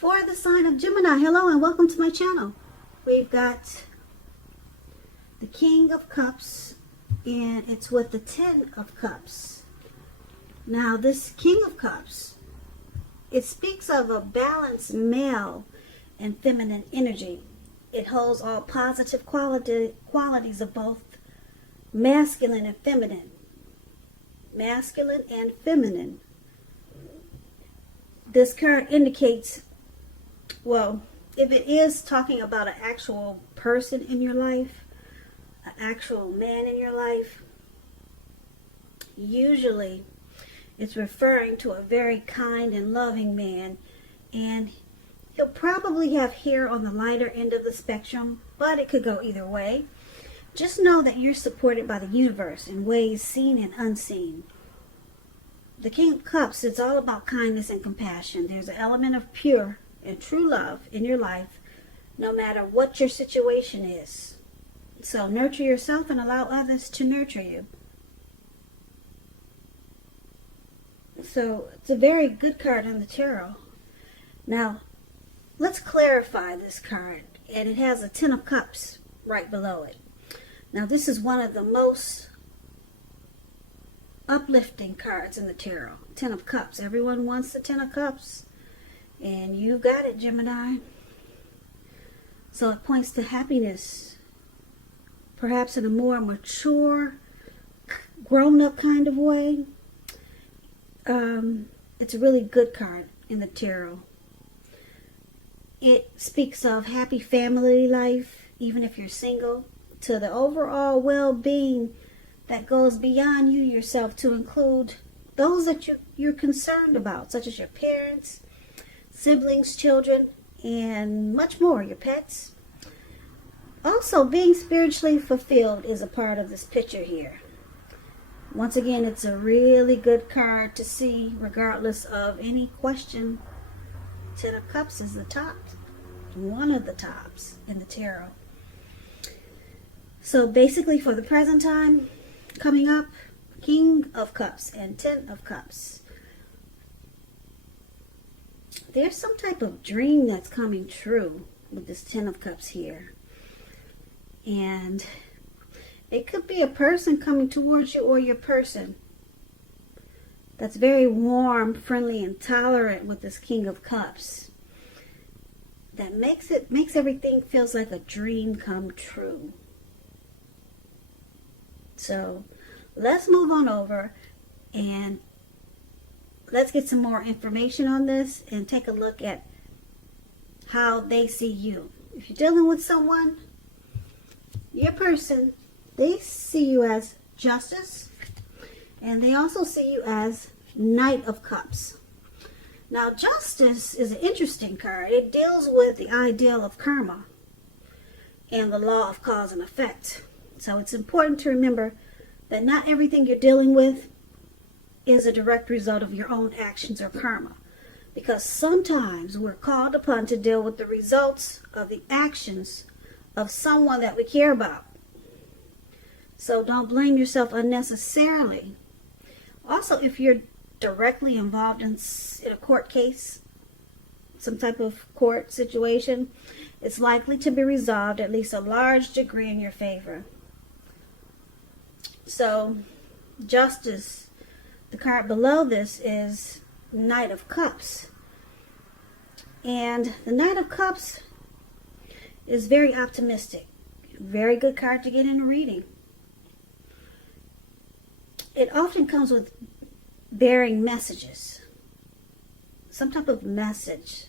For the sign of Gemini, hello and welcome to my channel. We've got the King of Cups and it's with the Ten of Cups. Now this King of Cups, it speaks of a balanced male and feminine energy. It holds all positive qualities of both masculine and feminine. Masculine and feminine. This card indicates, well, if it is talking about an actual person in your life, an actual man in your life, usually it's referring to a very kind and loving man, and he'll probably have hair on the lighter end of the spectrum, but it could go either way. Just know that you're supported by the universe in ways seen and unseen. The King of Cups, it's all about kindness and compassion. There's an element of pure and true love in your life, no matter what your situation is. So nurture yourself and allow others to nurture you. So it's a very good card on the tarot. Now, let's clarify this card. And it has a Ten of Cups right below it. Now, this is one of the most uplifting cards in the tarot. Ten of Cups. Everyone wants the Ten of Cups. And you got it, Gemini. So it points to happiness. Perhaps in a more mature, grown-up kind of way. It's a really good card in the tarot. It speaks of happy family life, even if you're single, to the overall well-being that goes beyond you yourself to include those that you're concerned about, such as your parents, siblings, children, and much more, your pets. Also, being spiritually fulfilled is a part of this picture here. Once again, it's a really good card to see regardless of any question. Ten of Cups is the top, one of the tops in the tarot. So basically for the present time, coming up, King of Cups and Ten of Cups. There's some type of dream that's coming true with this Ten of Cups here. And it could be a person coming towards you or your person that's very warm, friendly, and tolerant with this King of Cups. That makes everything feels like a dream come true. So let's move on over and let's get some more information on this and take a look at how they see you. If you're dealing with someone, your person, they see you as Justice, and they also see you as Knight of Cups. Now, Justice is an interesting card. It deals with the ideal of karma and the law of cause and effect. So it's important to remember that not everything you're dealing with is a direct result of your own actions or karma. Because sometimes we're called upon to deal with the results of the actions of someone that we care about. So don't blame yourself unnecessarily. Also, if you're directly involved in a court case, some type of court situation, it's likely to be resolved at least a large degree in your favor. So, Justice, the card below this is Knight of Cups. And the Knight of Cups is very optimistic. Very good card to get in a reading. It often comes with bearing messages. Some type of message.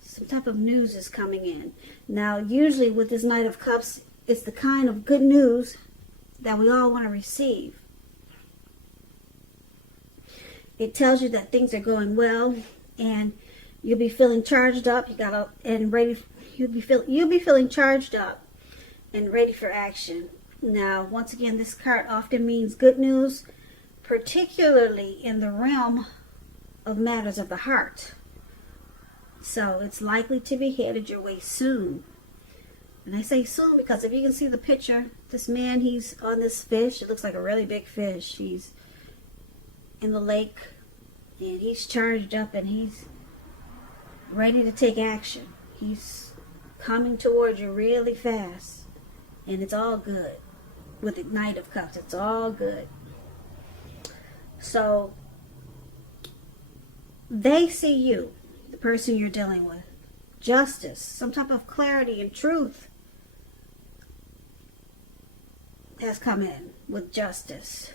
Some type of news is coming in. Now, usually with this Knight of Cups, it's the kind of good news that we all want to receive. It tells you that things are going well and you'll be feeling charged up. You'll be feeling charged up and ready for action. Now, once again, this card often means good news, particularly in the realm of matters of the heart. So it's likely to be headed your way soon. And I say soon because if you can see the picture, this man, he's on this fish. It looks like a really big fish. He's in the lake and he's charged up and he's ready to take action. He's coming towards you really fast. And it's all good. With the Knight of Cups, it's all good. So, they see you, the person you're dealing with. Justice, some type of clarity and truth has come in with justice.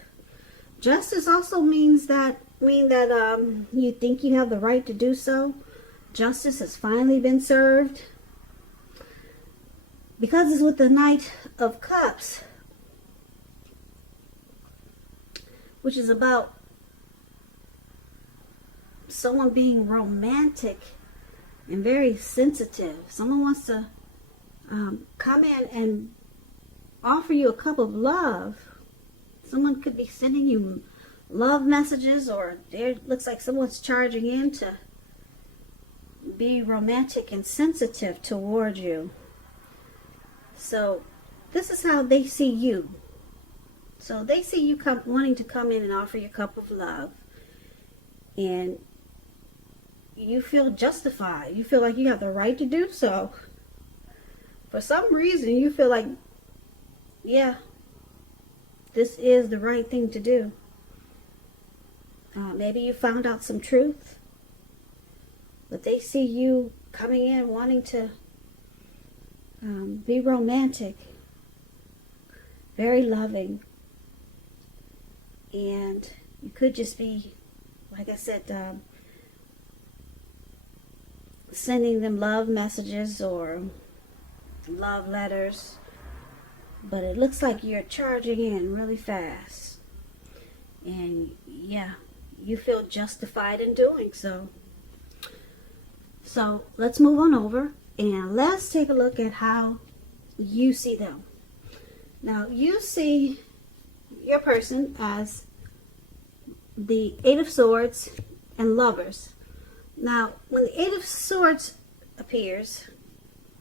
Justice also means that you think you have the right to do so. Justice has finally been served. Because it's with the Knight of Cups, which is about someone being romantic and very sensitive. Someone wants to come in and offer you a cup of love. Someone could be sending you love messages, or it looks like someone's charging in to be romantic and sensitive toward you. So this is how they see you. So they see you wanting to come in and offer you a cup of love. And you feel justified. You feel like you have the right to do so. For some reason, you feel like, yeah, this is the right thing to do. Maybe you found out some truth. But they see you coming in wanting to be romantic. Very loving. And you could just be, like I said, sending them love messages or love letters. But it looks like you're charging in really fast. And yeah, you feel justified in doing so. So let's move on over and let's take a look at how you see them. Now, you see your person as the Eight of Swords and Lovers. Now, when the Eight of Swords appears,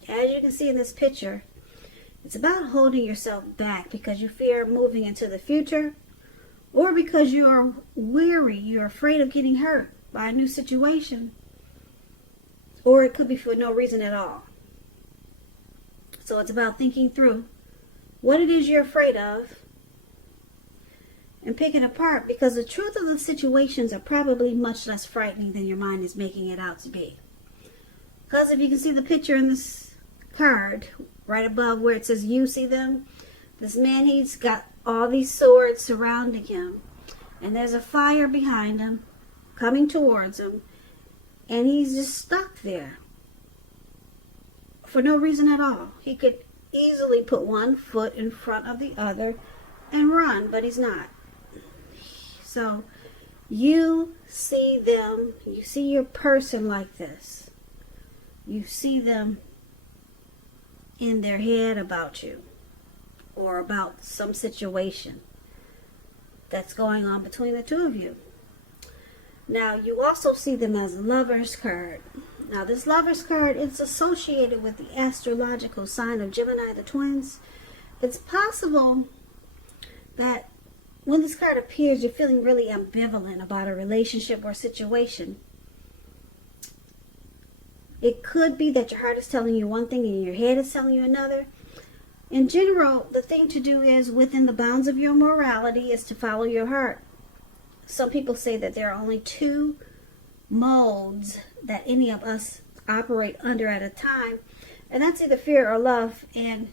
as you can see in this picture, it's about holding yourself back because you fear moving into the future, or because you are weary, you're afraid of getting hurt by a new situation, or it could be for no reason at all. So it's about thinking through what it is you're afraid of and picking apart, because the truth of the situations are probably much less frightening than your mind is making it out to be. Because if you can see the picture in this card, right above where it says you see them, this man, he's got all these swords surrounding him, and there's a fire behind him coming towards him, and he's just stuck there for no reason at all. He could easily put one foot in front of the other and run, but he's not. So you see them, you see your person like this. You see them in their head about you, or about some situation that's going on between the two of you. Now, you also see them as a Lover's card. Now, this Lover's card is associated with the astrological sign of Gemini, the twins. It's possible that when this card appears, you're feeling really ambivalent about a relationship or situation. It could be that your heart is telling you one thing and your head is telling you another. In general, the thing to do is, within the bounds of your morality, is to follow your heart. Some people say that there are only two modes that any of us operate under at a time, and that's either fear or love. And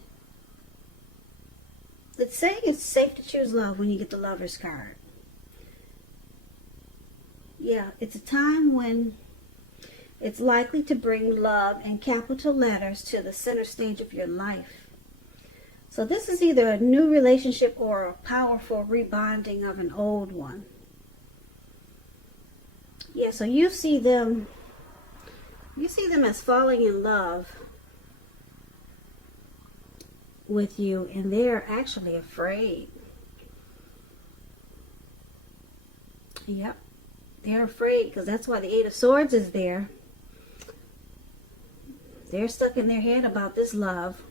it's saying it's safe to choose love when you get the Lover's card. Yeah, it's a time when it's likely to bring love in capital letters to the center stage of your life. So this is either a new relationship or a powerful rebonding of an old one. Yeah, so you see them as falling in love with you, and they're actually afraid. Yep, they're afraid, because that's why the Eight of Swords is there. They're stuck in their head about this love.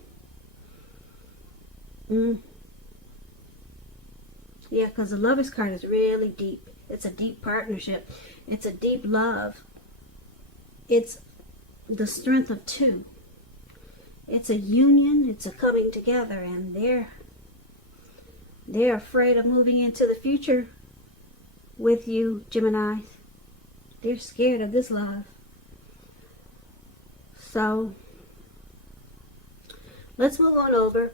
Yeah, because the Lover's card is really deep. It's a deep partnership. It's a deep love. It's the strength of two. It's a union, it's a coming together, and they're afraid of moving into the future with you, Gemini. They're scared of this love. So let's move on over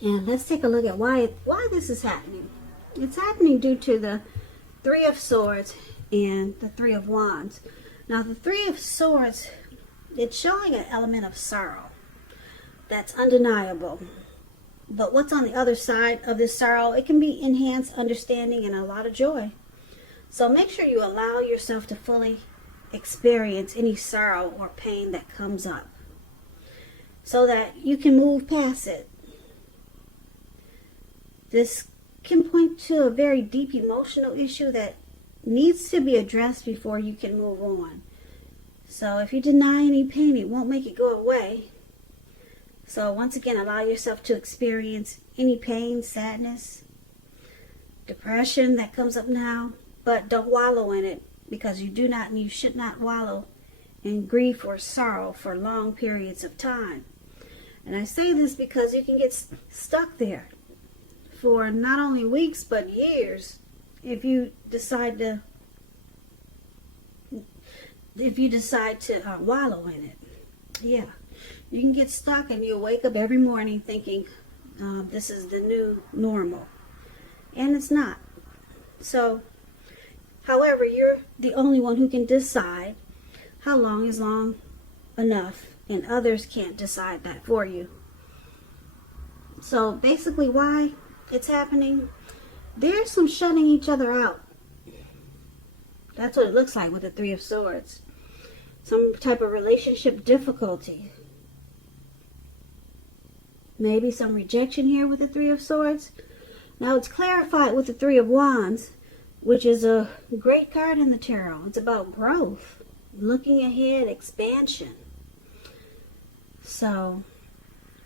and let's take a look at why this is happening. It's happening due to the Three of Swords and the Three of Wands. Now the Three of Swords, it's showing an element of sorrow that's undeniable. But what's on the other side of this sorrow, it can be enhanced understanding and a lot of joy. So make sure you allow yourself to fully experience any sorrow or pain that comes up so that you can move past it. This can point to a very deep emotional issue that needs to be addressed before you can move on. So if you deny any pain, it won't make it go away. So once again, allow yourself to experience any pain, sadness, depression that comes up now, but don't wallow in it, because you should not wallow in grief or sorrow for long periods of time. And I say this because you can get stuck there for not only weeks but years if you decide to wallow in it. Yeah, you can get stuck and you'll wake up every morning thinking this is the new normal, and it's not. So however, you're the only one who can decide how long is long enough, and others can't decide that for you. So basically why it's happening, there's some shutting each other out. That's what it looks like with the Three of Swords. Some type of relationship difficulty. Maybe some rejection here with the Three of Swords. Now it's clarified with the Three of Wands, which is a great card in the tarot. It's about growth, looking ahead, expansion. So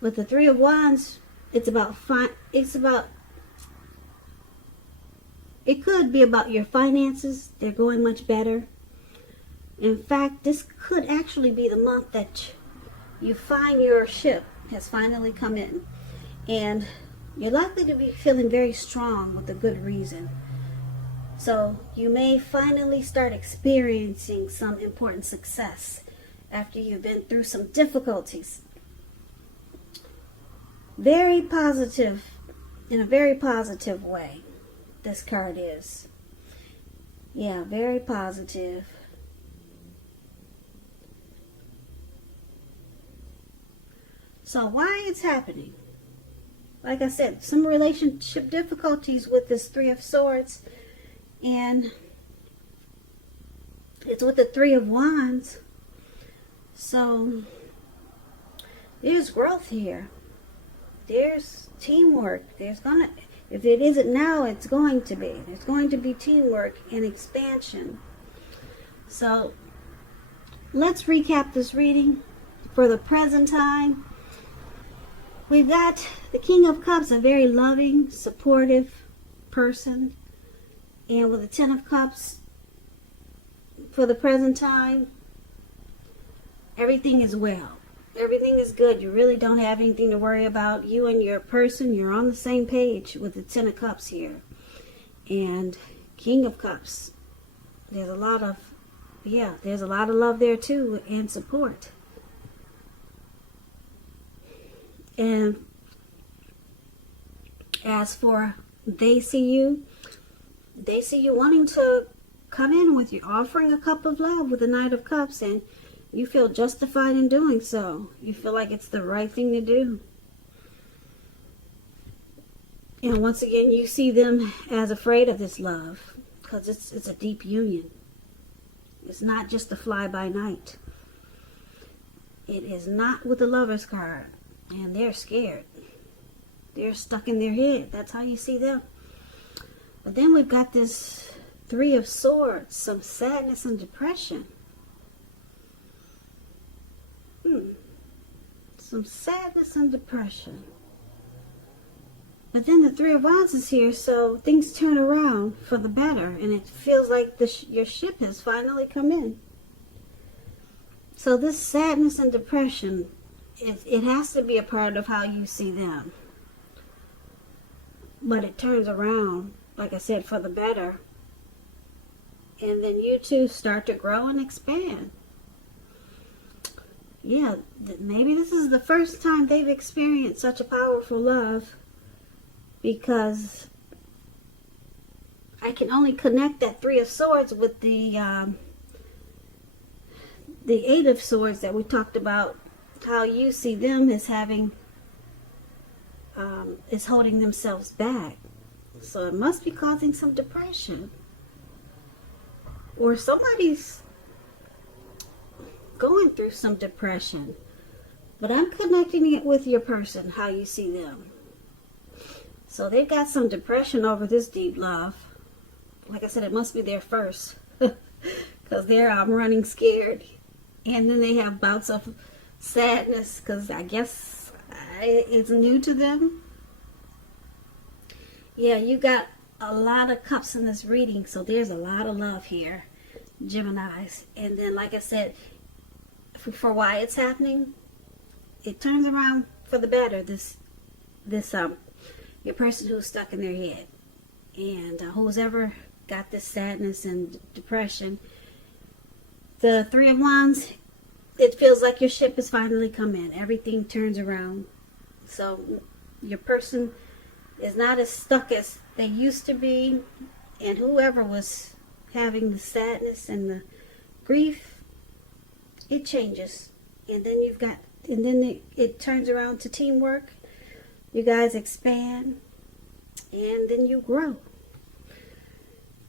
with the Three of Wands, it could be about your finances. They're going much better. In fact, this could actually be the month that you find your ship has finally come in, and you're likely to be feeling very strong with a good reason. So you may finally start experiencing some important success after you've been through some difficulties. Very positive, in a very positive way, this card is. Yeah, very positive. So why it's happening? Like I said, some relationship difficulties with this Three of Swords, and it's with the Three of Wands. So there's growth here. There's teamwork. If it isn't now, it's going to be. There's going to be teamwork and expansion. So let's recap this reading for the present time. We've got the King of Cups, a very loving, supportive person. And with the Ten of Cups, for the present time, everything is well. Everything is good. You really don't have anything to worry about. You and your person, you're on the same page with the Ten of Cups here. And King of Cups, there's a lot of love there too, and support. And as for they see you wanting to come in with you, offering a cup of love with the Knight of Cups, and you feel justified in doing so. You feel like it's the right thing to do. And once again, you see them as afraid of this love, because it's a deep union. It's not just a fly-by-night. It is not with the Lover's card. And they're scared. They're stuck in their head. That's how you see them. But then we've got this Three of Swords, some sadness and depression. Some sadness and depression. But then the Three of Wands is here, so things turn around for the better, and it feels like your ship has finally come in. So this sadness and depression, it has to be a part of how you see them. But it turns around, like I said, for the better. And then you two start to grow and expand. Yeah, maybe this is the first time they've experienced such a powerful love, because I can only connect that Three of Swords with the Eight of Swords that we talked about, how you see them as having, is holding themselves back. So it must be causing some depression. Or somebody's going through some depression. But I'm connecting it with your person, how you see them. So they've got some depression over this deep love. Like I said, it must be their first. Because I'm running scared. And then they have bouts of sadness, because I guess it's new to them. Yeah, you got a lot of cups in this reading, so there's a lot of love here, Geminis. And then, like I said, for why it's happening, it turns around for the better. Your person who's stuck in their head, and who's ever got this sadness and depression, the Three of Wands, it feels like your ship has finally come in. Everything turns around. So your person is not as stuck as they used to be, and whoever was having the sadness and the grief, it changes. And then it turns around to teamwork. You guys expand, and then you grow.